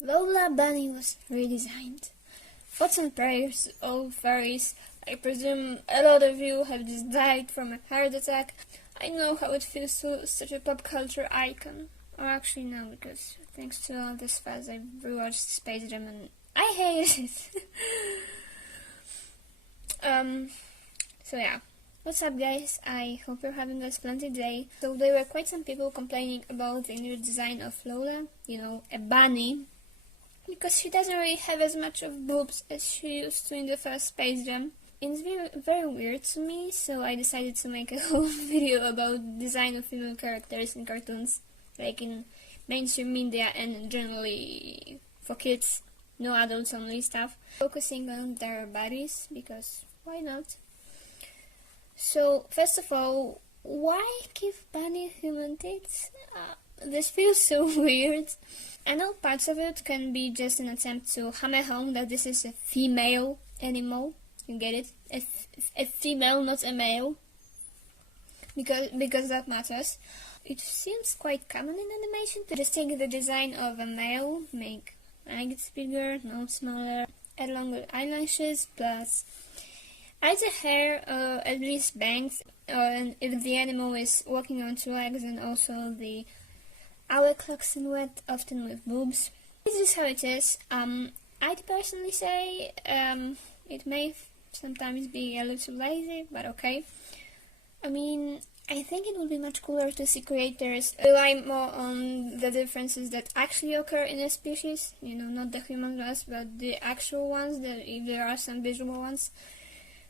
Lola Bunny was redesigned. Thoughts and prayers, all fairies. I presume a lot of you have just died from a heart attack. I know how it feels to such a pop culture icon. Or actually no, because thanks to all this fuzz I rewatched Space Jam and I hate it. So yeah. What's up guys? I hope you're having a splendid day. So there were quite some people complaining about the new design of Lola, a bunny, because she doesn't really have as much of boobs as she used to in the first Space Jam. It's very weird to me, so I decided to make a whole video about design of female characters in cartoons, like in mainstream media and generally for kids, no adults only stuff, focusing on their bodies, because why not? So, first of all, why give Bunny human tits? This feels so weird. I know parts of it can be just an attempt to hammer home that this is a female animal. You get it? A female, not a male. Because that matters. It seems quite common in animation to just take the design of a male, make legs bigger, nose smaller, add longer eyelashes, plus either hair or at least bangs, and if the animal is walking on two legs, and also the hour clock silhouette, often with boobs. This is how it is. I'd personally say it may sometimes be a little lazy, but okay. I mean, I think it would be much cooler to see creators rely more on the differences that actually occur in a species, not the human ones, but the actual ones, if there are some visual ones.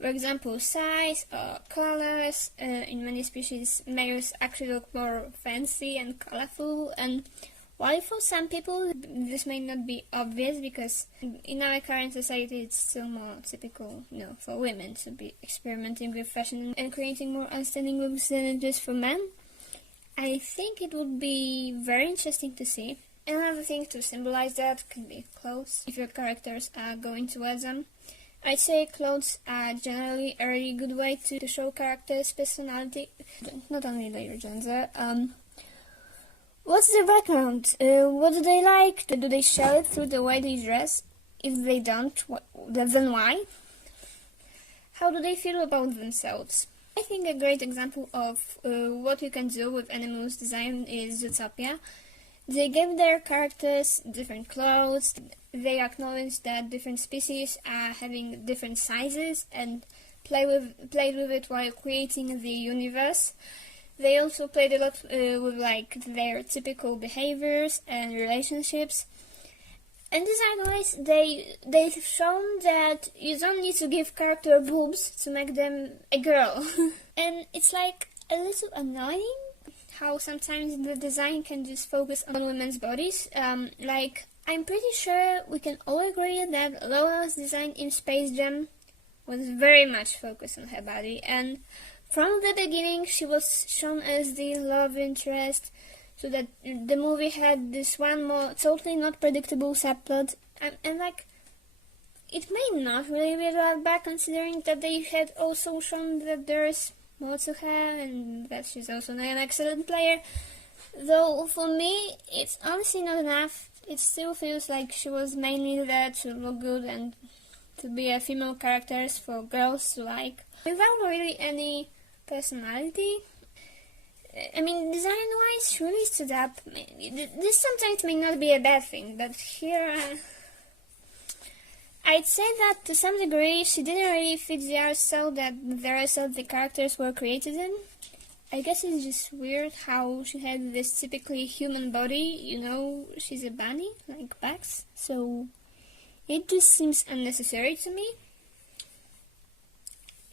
For example, size or colors. In many species, males actually look more fancy and colorful, and while for some people this may not be obvious because in our current society it's still more typical, for women to be experimenting with fashion and creating more outstanding looks than it is for men, I think it would be very interesting to see. Another thing to symbolize that could be clothes, if your characters are going to wear them. I'd say clothes are generally a really good way to show characters' personality, not only their gender. What's their background? What do they like? Do they show it through the way they dress? If they don't, then why? How do they feel about themselves? I think a great example of what you can do with animals design is Zootopia. They give their characters different clothes. They acknowledge that different species are having different sizes and played with it while creating the universe. They also played a lot with their typical behaviors and relationships. And design-wise, they've shown that you don't need to give character boobs to make them a girl. And it's like a little annoying how sometimes the design can just focus on women's bodies. I'm pretty sure we can all agree that Lola's design in Space Jam was very much focused on her body, and from the beginning she was shown as the love interest, so that the movie had this one more totally not predictable subplot, and it may not really be that bad considering that they had also shown that there's more to her and that she's also an excellent player. Though for me it's honestly not enough. It still feels like she was mainly there to look good and to be a female character for girls to like, without really any personality. I mean, design-wise, she really stood up. This sometimes may not be a bad thing, but here I'd say that to some degree she didn't really fit the art style that the rest of the characters were created in. I guess it's just weird how she had this typically human body, she's a bunny, like Bugs, so it just seems unnecessary to me.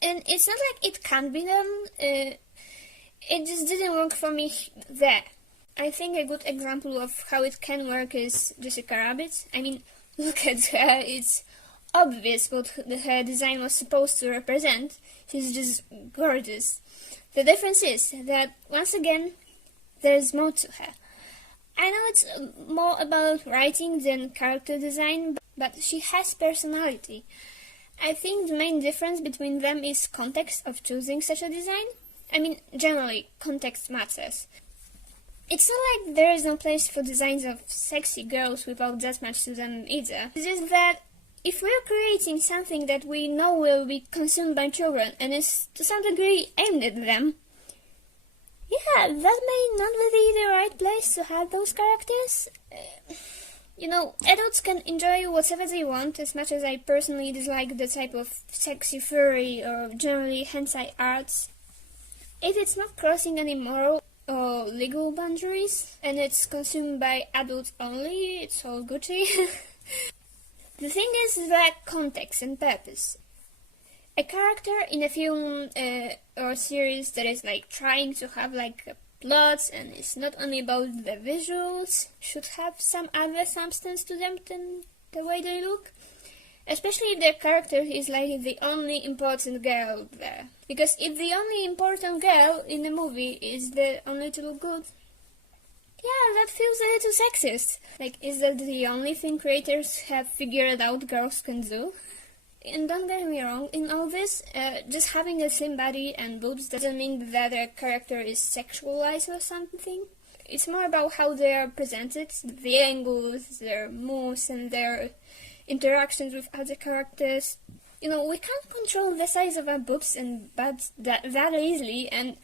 And it's not like it can't be done, it just didn't work for me there. I think a good example of how it can work is Jessica Rabbit. I mean, look at her, it's obvious what her design was supposed to represent. She's just gorgeous. The difference is that, once again, there's more to her. I know it's more about writing than character design, but she has personality. I think the main difference between them is context of choosing such a design. I mean, generally, context matters. It's not like there is no place for designs of sexy girls without that much to them either. It's just that if we're creating something that we know will be consumed by children and is to some degree aimed at them, yeah, that may not be the right place to have those characters. Adults can enjoy whatever they want, as much as I personally dislike the type of sexy furry or generally hentai arts. If it's not crossing any moral or legal boundaries, and it's consumed by adults only, it's all Gucci. The thing is the context and purpose. A character in a film or series that is like trying to have like a plot and it's not only about the visuals should have some other substance to them than the way they look. Especially if the character is like the only important girl there. Because if the only important girl in the movie is the only to look good, yeah, that feels a little sexist. Like, is that the only thing creators have figured out girls can do? And don't get me wrong, in all this, just having a slim body and boobs doesn't mean that a character is sexualized or something. It's more about how they are presented, the angles, their moves, and their interactions with other characters. We can't control the size of our boobs and butts that easily, and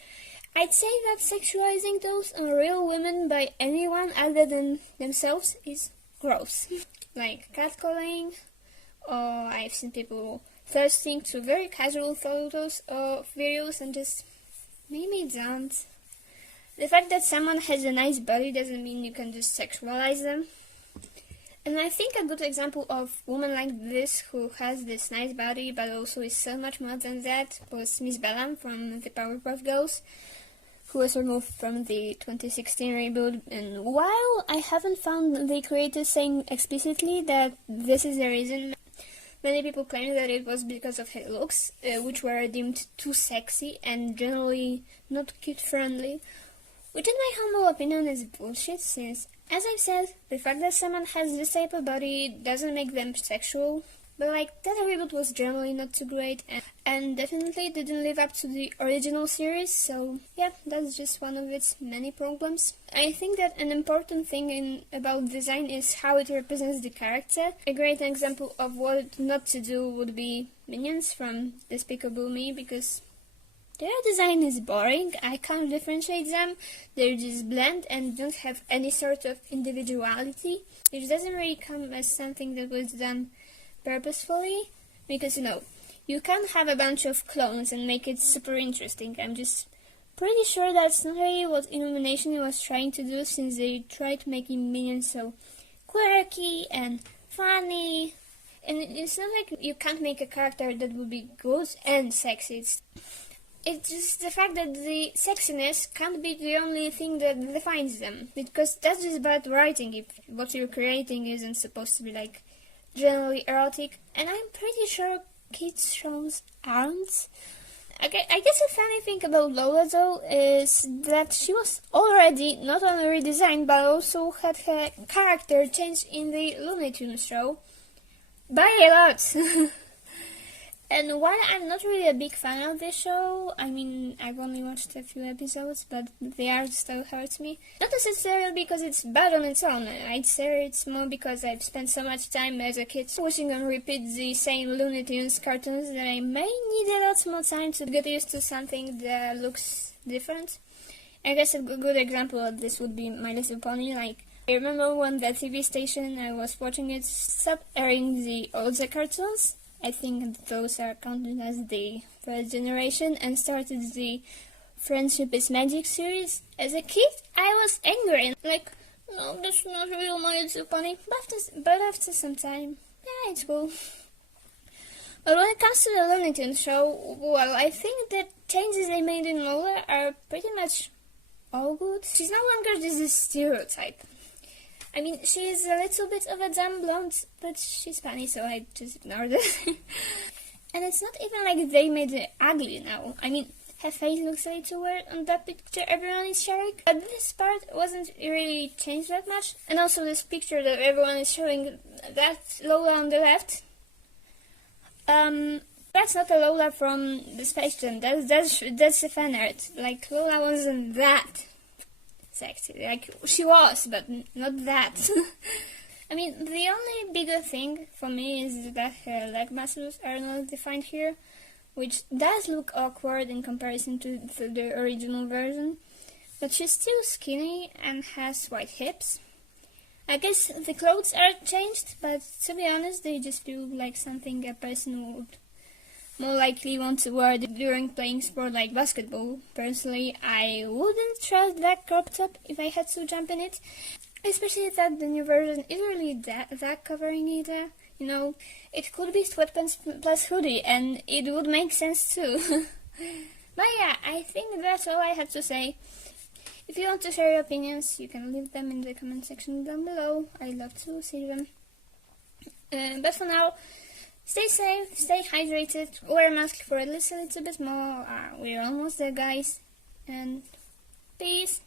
I'd say that sexualizing those on real women by anyone other than themselves is gross. Like catcalling, or I've seen people thirsting to very casual photos or videos and just maybe don't. The fact that someone has a nice body doesn't mean you can just sexualize them. And I think a good example of woman like this who has this nice body but also is so much more than that was Miss Bella from the Powerpuff Girls, who was removed from the 2016 reboot. And while I haven't found the creators saying explicitly that this is the reason, many people claim that it was because of her looks, which were deemed too sexy and generally not kid-friendly, which in my humble opinion is bullshit, since, as I've said, the fact that someone has this type of body doesn't make them sexual. But that reboot was generally not too great and definitely didn't live up to the original series, so yeah, that's just one of its many problems. I think that an important thing about design is how it represents the character. A great example of what not to do would be Minions from Despicable Me, because their design is boring, I can't differentiate them, they're just bland and don't have any sort of individuality, which doesn't really come as something that was done purposefully, because you can't have a bunch of clones and make it super interesting. I'm just pretty sure that's not really what Illumination was trying to do, since they tried making Minions so quirky and funny. And it's not like you can't make a character that would be good and sexy. It's just the fact that the sexiness can't be the only thing that defines them, because that's just bad writing if what you're creating isn't supposed to be generally erotic, and I'm pretty sure kids' shows aren't. I guess a funny thing about Lola though is that she was already not only redesigned but also had her character changed in the Looney Tunes show by a lot. And while I'm not really a big fan of this show, I mean, I've only watched a few episodes, but the art still hurts me. Not necessarily because it's bad on its own, I'd say it's more because I've spent so much time as a kid watching on repeat the same Looney Tunes cartoons that I may need a lot more time to get used to something that looks different. I guess a good example of this would be My Little Pony. I remember when the TV station I was watching it stopped airing the older cartoons. I think those are counted as the first generation, and started the Friendship is Magic series. As a kid, I was angry, no, that's not real My Little Pony, but after some time, yeah, it's cool. But when it comes to the Looney Tunes show, well, I think the changes they made in Lola are pretty much all good. She's no longer just a stereotype. I mean, she is a little bit of a dumb blonde, but she's funny, so I just ignored it. And it's not even like they made her ugly now. I mean, her face looks a little weird on that picture everyone is sharing, but this part wasn't really changed that much. And also this picture that everyone is showing, that's Lola on the left. That's not a Lola from the Space Jam, that's a fan art. Lola wasn't that. sexy. Like, she was, but not that. I mean, the only bigger thing for me is that her leg muscles are not defined here, which does look awkward in comparison to the original version, but she's still skinny and has white hips. I guess the clothes are changed, but to be honest, they just look like something a person would more likely want to wear during playing sport like basketball. Personally, I wouldn't trust that crop top if I had to jump in it, especially that the new version isn't really that covering either. You know, it could be sweatpants plus hoodie, and it would make sense too. But yeah, I think that's all I had to say. If you want to share your opinions, you can leave them in the comment section down below. I'd love to see them. But for now, stay safe, stay hydrated, wear a mask for at least a little bit more. We're almost there, guys. And peace.